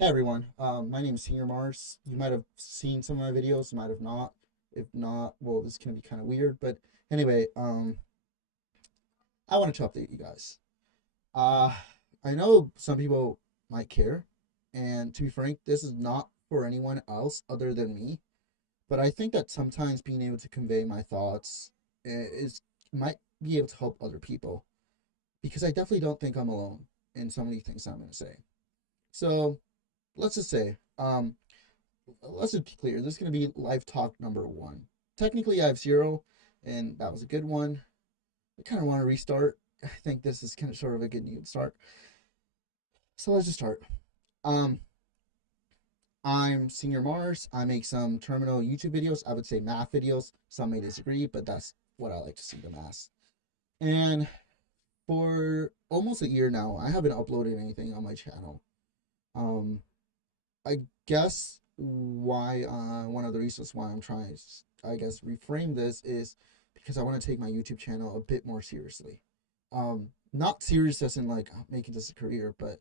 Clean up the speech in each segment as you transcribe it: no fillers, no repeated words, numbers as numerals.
Hey everyone, my name is SeniorMars. You might have seen some of my videos, might have not. If not, well, this can be kind of weird. But anyway, I wanted to update you guys. Uh, I know some people might care, and to be frank, this is not for anyone else other than me. But I think that sometimes being able to convey my thoughts is might be able to help other people because I definitely don't think I'm alone in so many things I'm going to say. So let's just say, let's just be clear. This is going to be live talk number one. Technically, I have zero, and that was a good one. I kind of want to restart. I think this is kind of sort of a good new start. So let's just start. Um, I'm Senior Mars. I make some terminal YouTube videos. I would say math videos. Some may disagree, but that's what I like to see them as. And for almost a year now, I haven't uploaded anything on my channel. Um, I guess why one of the reasons why I'm trying to, I guess, reframe this is because I want to take my YouTube channel a bit more seriously. Not serious as in like making this a career, but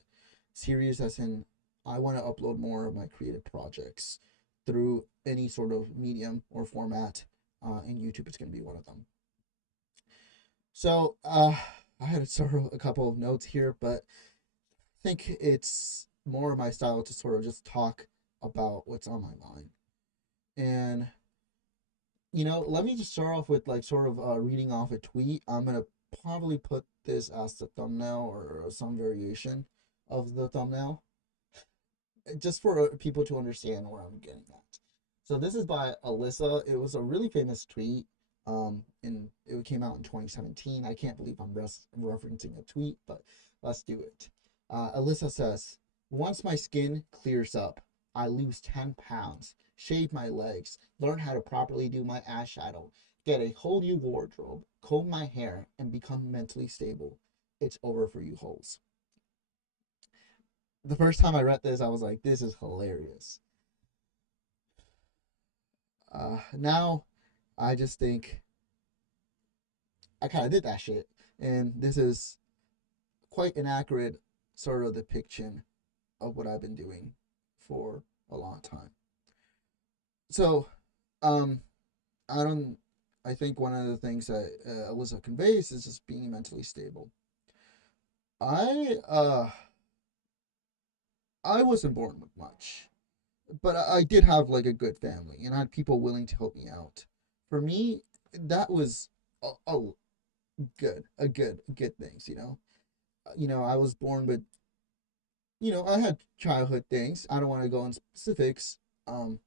serious as in I want to upload more of my creative projects through any sort of medium or format. And YouTube is going to be one of them. So I had sort of a couple of notes here, but I think it's more of my style to sort of just talk about what's on my mind. And let me just start off with like sort of reading off a tweet. I'm gonna probably put this as the thumbnail or some variation of the thumbnail, just for people to understand where I'm getting at. So this is by Alyssa. It was a really famous tweet. And it came out in 2017. I can't believe I'm referencing a tweet, but let's do it. Alyssa says, "Once my skin clears up, I lose 10 pounds, shave my legs, learn how to properly do my eyeshadow, get a whole new wardrobe, comb my hair, and become mentally stable. It's over for you hoes." The first time I read this, I was like, this is hilarious. Now, I just think I kind of did that shit. And this is quite an accurate sort of depiction of what I've been doing for a long time. So, um, I don't. I think one of the things that Alyssa conveys is just being mentally stable. I I wasn't born with much, but I did have like a good family, and I had people willing to help me out. For me, that was a good things. I was born with. I had childhood things. I don't want to go in specifics, um,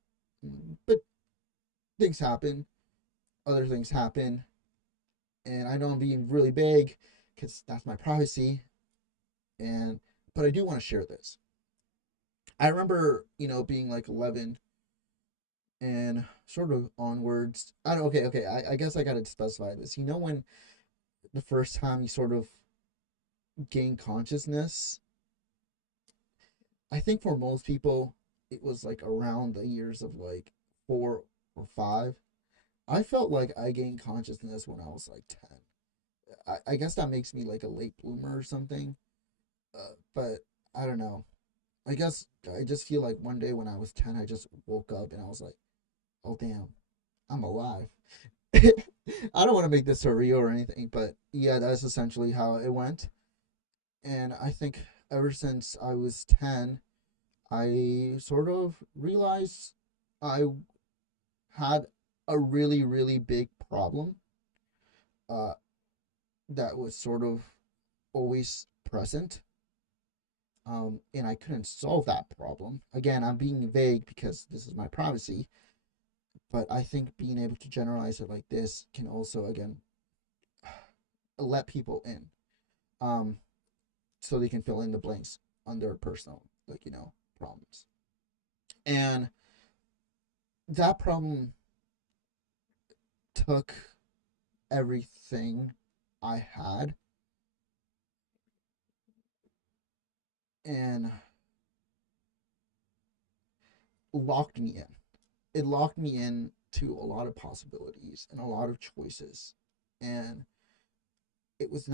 but things happen. Other things happen, and I know I'm being really vague because that's my privacy. And but I do want to share this. I remember, being like 11 and sort of onwards. I don't. Okay. I guess I gotta specify this. When the first time you sort of gain consciousness, I think for most people it was like around the years of like 4 or 5. I felt like I gained consciousness when I was like 10. I guess that makes me like a late bloomer or something. But I don't know. I guess I just feel like one day when I was 10, I just woke up and I was like, oh, damn, I'm alive. I don't want to make this surreal or anything, but yeah, that's essentially how it went. And I think ever since I was 10, I sort of realized I had a really, really big problem uh, that was sort of always present. And I couldn't solve that problem. Again, I'm being vague because this is my privacy, but I think being able to generalize it like this can also, again, let people in, um, so they can fill in the blanks on their personal, like, problems. And that problem took everything I had and locked me in. It locked me in to a lot of possibilities and a lot of choices. And it was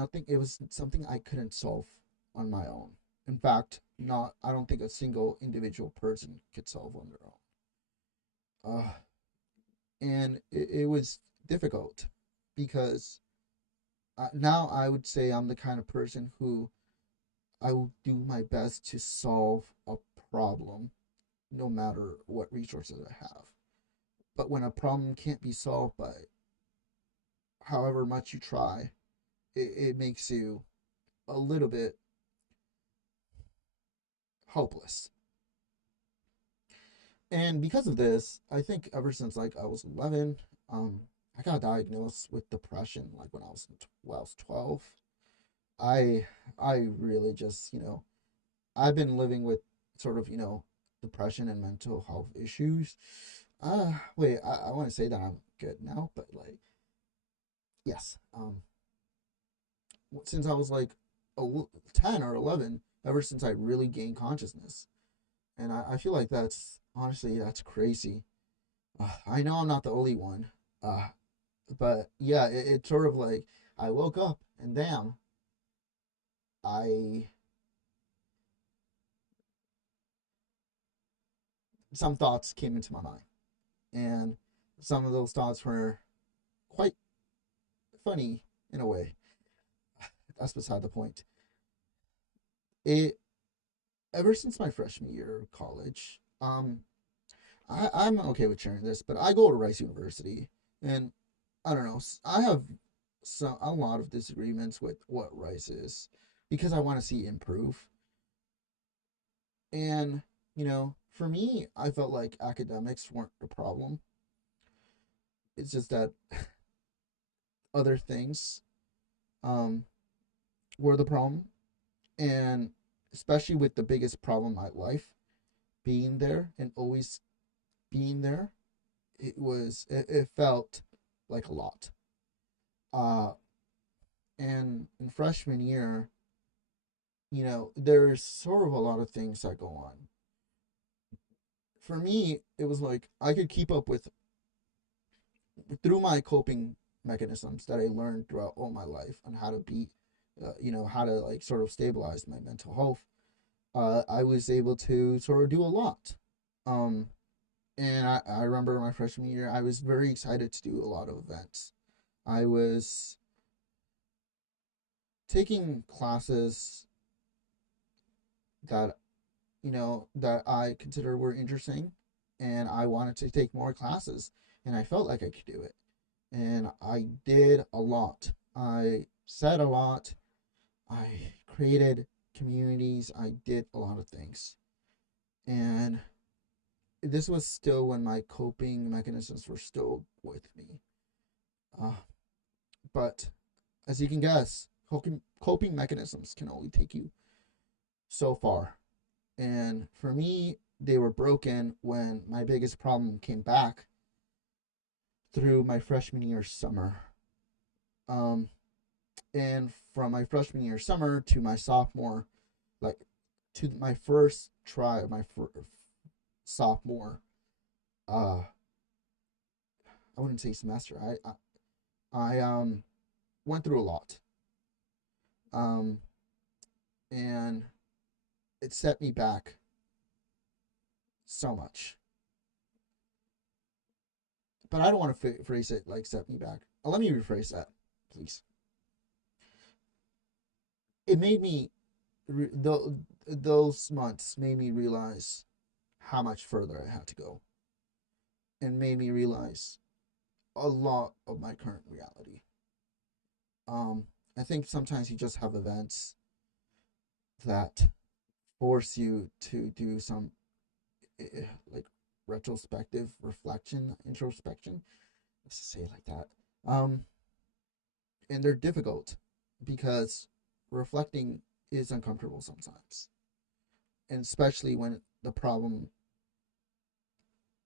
something I couldn't solve on my own. In fact, not, I don't think a single individual person could solve on their own. And it was difficult because now I would say I'm the kind of person who I will do my best to solve a problem no matter what resources I have. But when a problem can't be solved by however much you try, it makes you a little bit hopeless. And because of this, I think ever since like I was 11, um, I got diagnosed with depression like when I was 12. I I really just, I've been living with sort of, depression and mental health issues. Wait, I want to say that I'm good now, but like, yes. Since I was like 10 or 11, ever since I really gained consciousness. And I feel like that's, honestly, that's crazy. I know I'm not the only one. Uh, but yeah, it's sort of like I woke up and damn, I, some thoughts came into my mind. And some of those thoughts were quite funny in a way. That's beside the point. It Ever since my freshman year of college, I'm okay with sharing this, but I go to Rice University, and I don't know. I have a lot of disagreements with what Rice is because I want to see it improve. And for me, I felt like academics weren't the problem. It's just that other things um, were the problem, and especially with the biggest problem in my life being there and always being there, it felt like a lot. Uh, and in freshman year, there's sort of a lot of things that go on. For me, it was like I could keep up with through my coping mechanisms that I learned throughout all my life on how to be, how to like sort of stabilize my mental health. I was able to sort of do a lot. Um, and I remember my freshman year, I was very excited to do a lot of events. I was taking classes that that I consider were interesting, and I wanted to take more classes, and I felt like I could do it, and I did a lot. I said a lot. I created communities. I did a lot of things, and this was still when my coping mechanisms were still with me. Uh, but as you can guess, coping mechanisms can only take you so far. And for me, they were broken when my biggest problem came back through my freshman year summer. Um, and from my freshman year summer to my sophomore, like to my first try, sophomore, uh, I wouldn't say semester. I went through a lot. Um, and it set me back so much. But I don't want to phrase it like set me back. Let me rephrase that, please. It made me those months made me realize how much further I had to go, and made me realize a lot of my current reality. Um, I think sometimes you just have events that force you to do some like retrospective reflection, introspection. Let's say it like that. Um, and they're difficult because reflecting is uncomfortable sometimes, and especially when the problem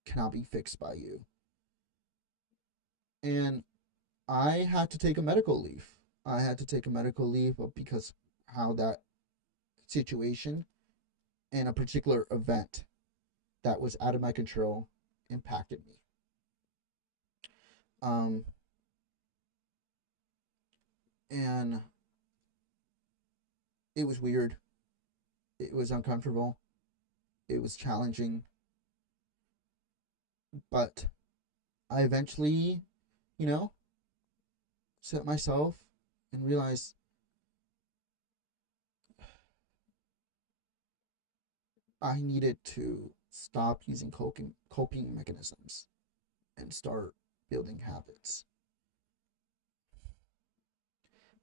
cannot be fixed by you. And I had to take a medical leave. I had to take a medical leave because how that situation and a particular event that was out of my control impacted me. Um, and it was weird. It was uncomfortable. It was challenging, but I eventually, you know, set myself and realized I needed to stop using coping mechanisms and start building habits.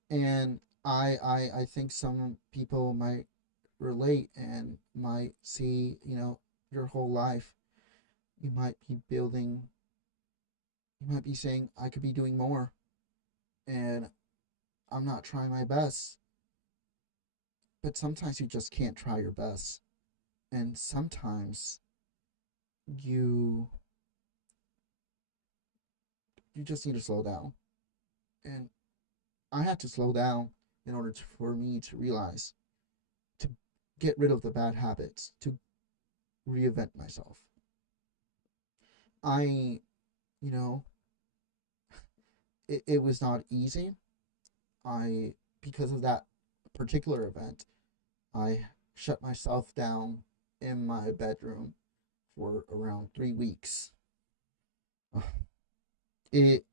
And I think some people might relate and might see, your whole life, you might be building, you might be saying, I could be doing more and I'm not trying my best. But sometimes you just can't try your best. And sometimes you you just need to slow down. And I had to slow down in order for me to realize, to get rid of the bad habits, to reinvent myself. I, you know, it was not easy. I, because of that particular event, I shut myself down in my bedroom for around 3 weeks. It,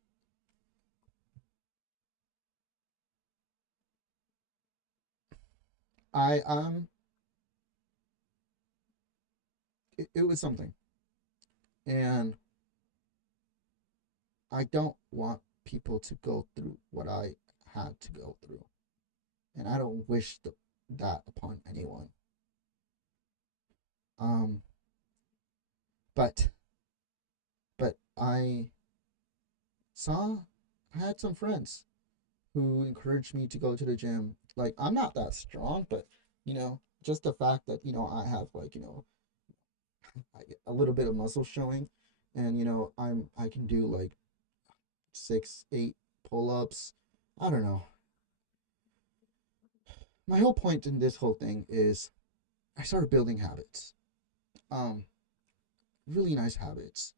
I, it was something. And I don't want people to go through what I had to go through. And I don't wish that upon anyone. Um, but I saw I had some friends who encouraged me to go to the gym. Like I'm not that strong, but just the fact that I have like a little bit of muscle showing, and I can do like 6, 8 pull-ups. I don't know. My whole point in this whole thing is I started building habits. Um, really nice habits.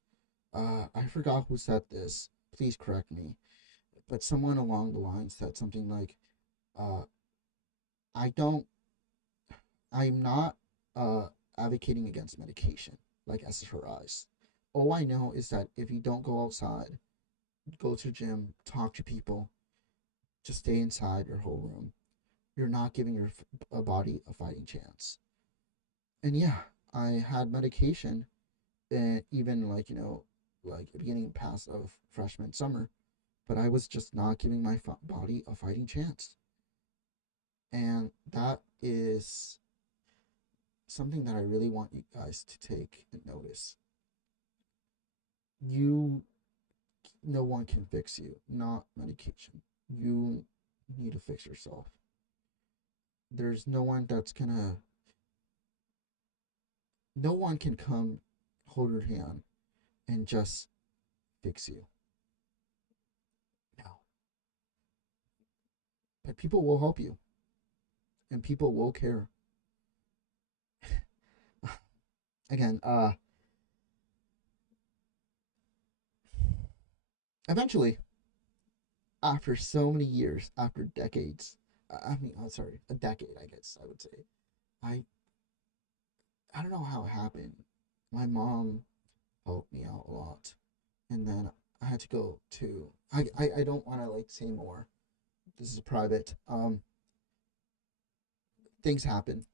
I forgot who said this. Please correct me. But someone along the line said something like, uh, I don't, I'm not advocating against medication, like SSRIs. All I know is that if you don't go outside, go to the gym, talk to people, just stay inside your whole room, you're not giving your body a fighting chance. And yeah, I had medication, and even like like beginning past of freshman summer, but I was just not giving my body a fighting chance. And that is something that I really want you guys to take and notice. You, no one can fix you, not medication. You need to fix yourself. There's no one that's gonna, no one can come hold your hand and just fix you. No. But people will help you and people will care. Again, eventually, after so many years, after decades, I mean, I'm sorry, a decade, I guess I would say. I I don't know how it happened. My mom helped me out a lot, and then I had to go to. I don't want to like say more. This is private. Things happen,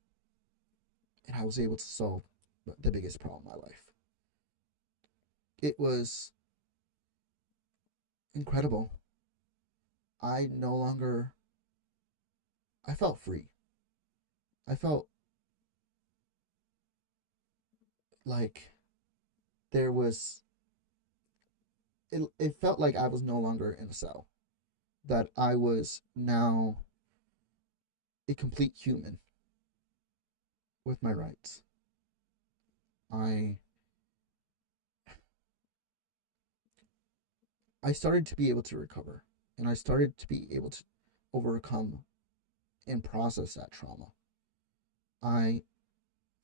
and I was able to solve the biggest problem in my life. It was incredible. I no longer. I felt free. I felt like there was. It felt like I was no longer in a cell. That I was now a complete human with my rights. I I started to be able to recover, and I started to be able to overcome and process that trauma. I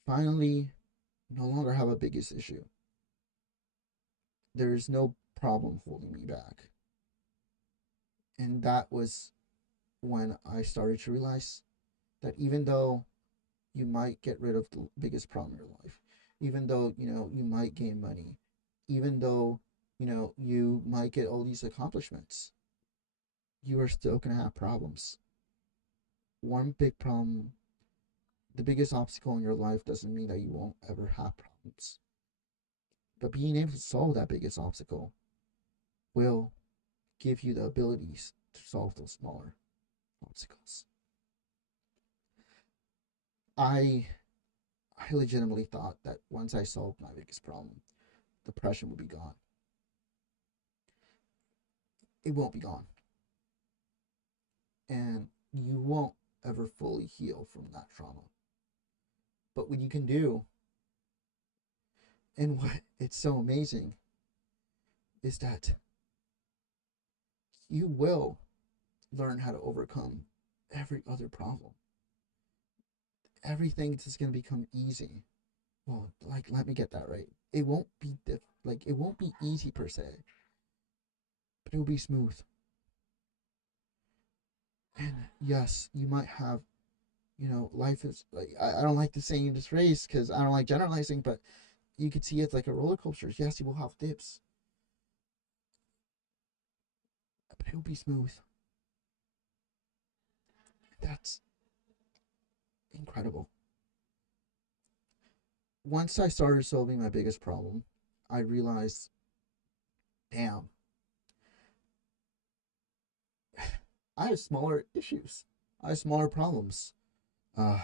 finally no longer have a biggest issue. There's no problem holding me back. And that was when I started to realize that even though you might get rid of the biggest problem in your life. Even though, you might gain money, even though, you might get all these accomplishments, you are still going to have problems. One big problem, the biggest obstacle in your life doesn't mean that you won't ever have problems. But being able to solve that biggest obstacle will give you the abilities to solve those smaller obstacles. I I legitimately thought that once I solved my biggest problem, depression would be gone. It won't be gone. And you won't ever fully heal from that trauma. But what you can do, and what it's so amazing, is that you will learn how to overcome every other problem. Everything is going to become easy. Well, like, let me get that right. It won't be it won't be easy per se, but it will be smooth. And yes, you might have, life is like, I don't like to say this phrase because I don't like generalizing, but you could see it's like a roller coaster. Yes, you will have dips, but it will be smooth. That's incredible. Once I started solving my biggest problem, I realized, damn, I have smaller issues. I have smaller problems. Uh,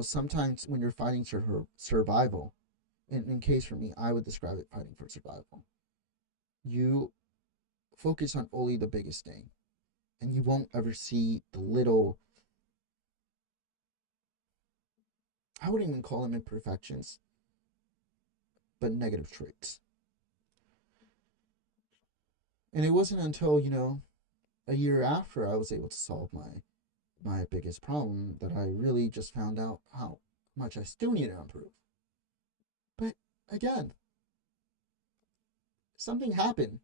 sometimes when you're fighting for survival, in case for me, I would describe it fighting for survival. You focus on only the biggest thing, and you won't ever see the little. I wouldn't even call them imperfections, but negative traits. And it wasn't until a year after I was able to solve my biggest problem that I really just found out how much I still need to improve. But again, something happened.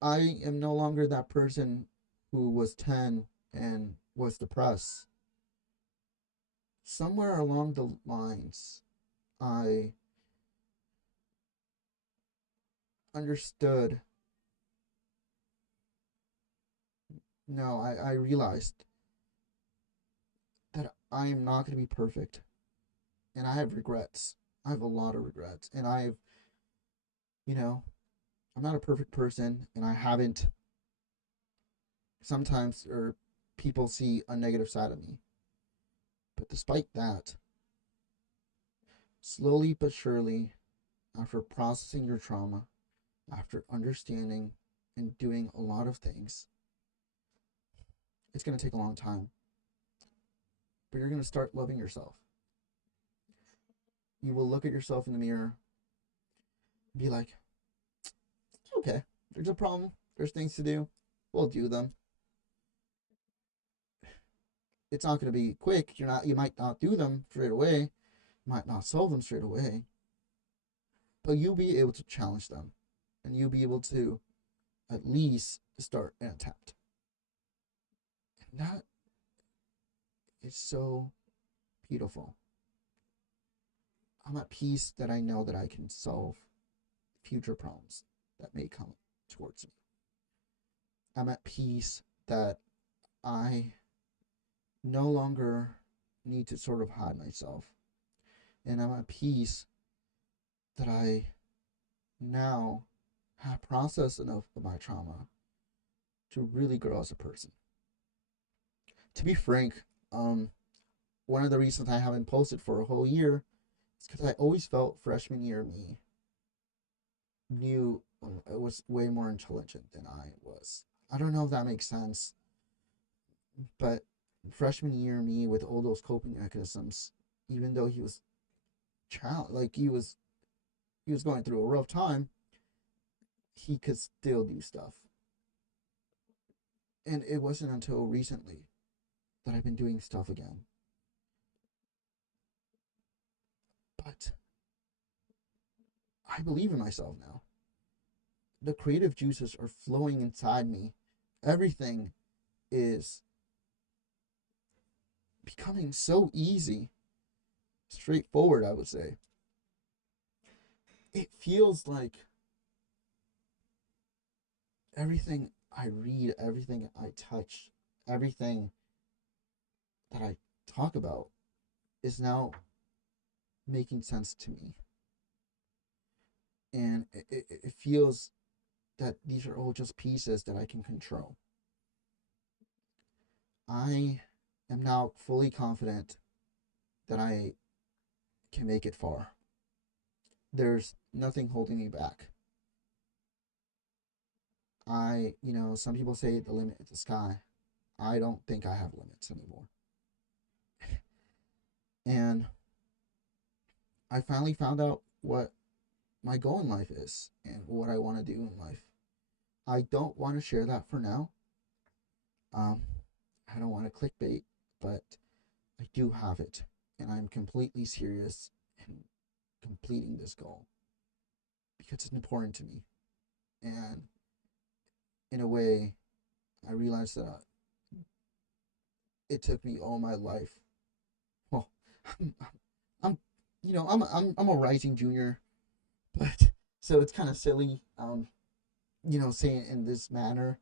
I am no longer that person who was 10 and was depressed. Somewhere along the lines, I understood. No, I realized that I am not going to be perfect. And I have regrets. I have a lot of regrets. And you know, I'm not a perfect person, and I haven't sometimes, or people see a negative side of me. But despite that, slowly but surely, after processing your trauma, after understanding and doing a lot of things, it's going to take a long time. But you're going to start loving yourself. You will look at yourself in the mirror, be like, okay, there's a problem, there's things to do, we'll do them. It's not going to be quick. You might not do them straight away, might not solve them straight away, but you'll be able to challenge them, and you'll be able to at least start an attempt. And that is so beautiful. I'm at peace that I know that I can solve future problems that may come towards me. I'm at peace that I no longer need to sort of hide myself. And I'm at peace that I now have processed enough of my trauma to really grow as a person. To be frank, one of the reasons I haven't posted for a whole year is because I always felt freshman year me knew it was way more intelligent than I was. I don't know if that makes sense, but freshman year me with all those coping mechanisms, even though he was he was going through a rough time, he could still do stuff. And it wasn't until recently that I've been doing stuff again. But I believe in myself now. The creative juices are flowing inside me. Everything is becoming so easy, straightforward, I would say. It feels like everything I read, everything I touch, everything that I talk about is now making sense to me. And it feels that these are all just pieces that I can control. I am now fully confident that I can make it far. There's nothing holding me back. Some people say the limit is the sky. I don't think I have limits anymore. And I finally found out what my goal in life is and what I want to do in life. I don't want to share that for now. Um, I don't want to clickbait, but I do have it, and I'm completely serious in completing this goal because it's important to me. And in a way, I realized that it took me all my life. Well, I'm, I'm I'm a rising junior, but so it's kind of silly, saying it in this manner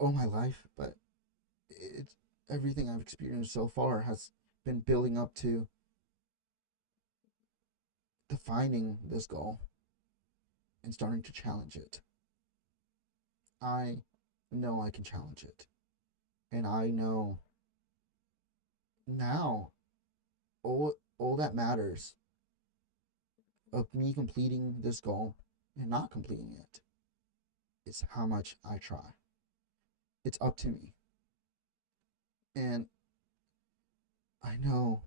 all my life, but it's everything I've experienced so far has been building up to defining this goal and starting to challenge it. I know I can challenge it. And I know now all that matters of me completing this goal and not completing it is how much I try. It's up to me. And I know,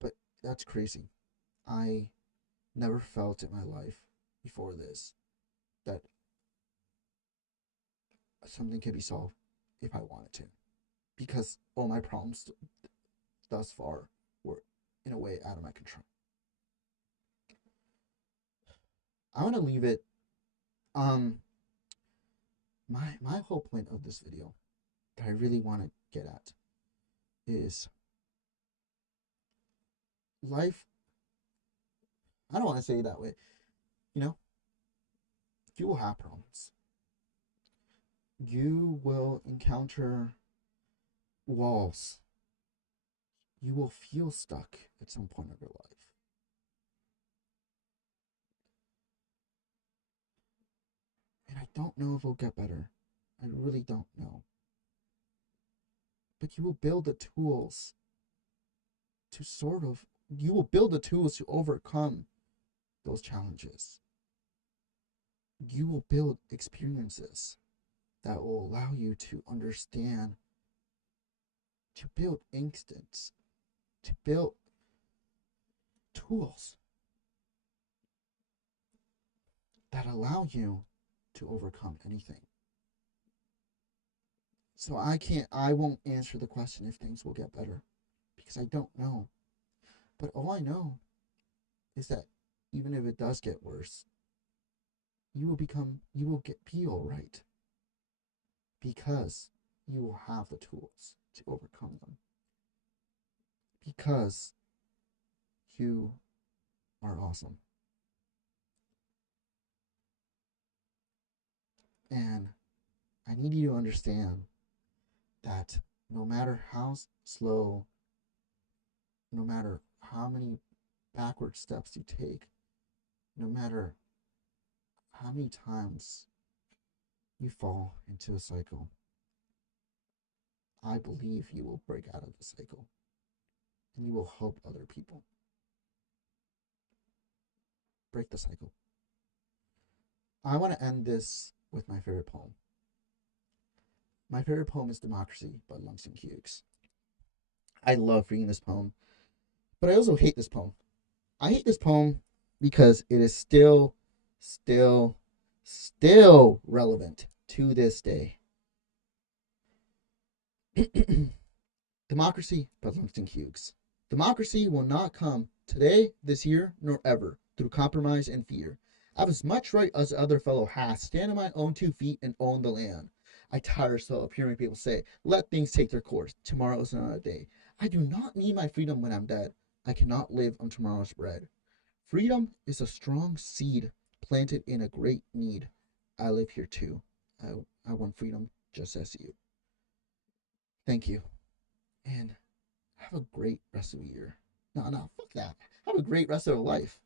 but that's crazy. I never felt in my life before this that something could be solved if I wanted to. Because all my problems thus far were, in a way, out of my control. I want to leave it. Um, my whole point of this video that I really want to get at is life. I don't want to say it that way. You know, you will have problems. You will encounter walls. You will feel stuck at some point of your life. And I don't know if it'll get better. I really don't know. But you will build the tools to you will build the tools to overcome those challenges. You will build experiences that will allow you to understand, to build instincts, to build tools that allow you to overcome anything. So I won't answer the question if things will get better because I don't know. But all I know is that even if it does get worse, you will be all right because you will have the tools to overcome them. Because you are awesome. And I need you to understand that no matter how slow, no matter how many backward steps you take, no matter how many times you fall into a cycle, I believe you will break out of the cycle and you will help other people break the cycle. I want to end this with my favorite poem. My favorite poem is Democracy by Langston Hughes. I love reading this poem, but I also hate this poem. I hate this poem because it is still, still relevant to this day. Democracy by Langston Hughes. Democracy will not come today, this year, nor ever, through compromise and fear. I have as much right as the other fellow has. Stand on my own 2 feet and own the land. I tire so of hearing people say, let things take their course. Tomorrow is another day. I do not need my freedom when I'm dead. I cannot live on tomorrow's bread. Freedom is a strong seed planted in a great need. I live here too. I want freedom just as you. Thank you. And have a great rest of the year. No, no, fuck that. Have a great rest of your life.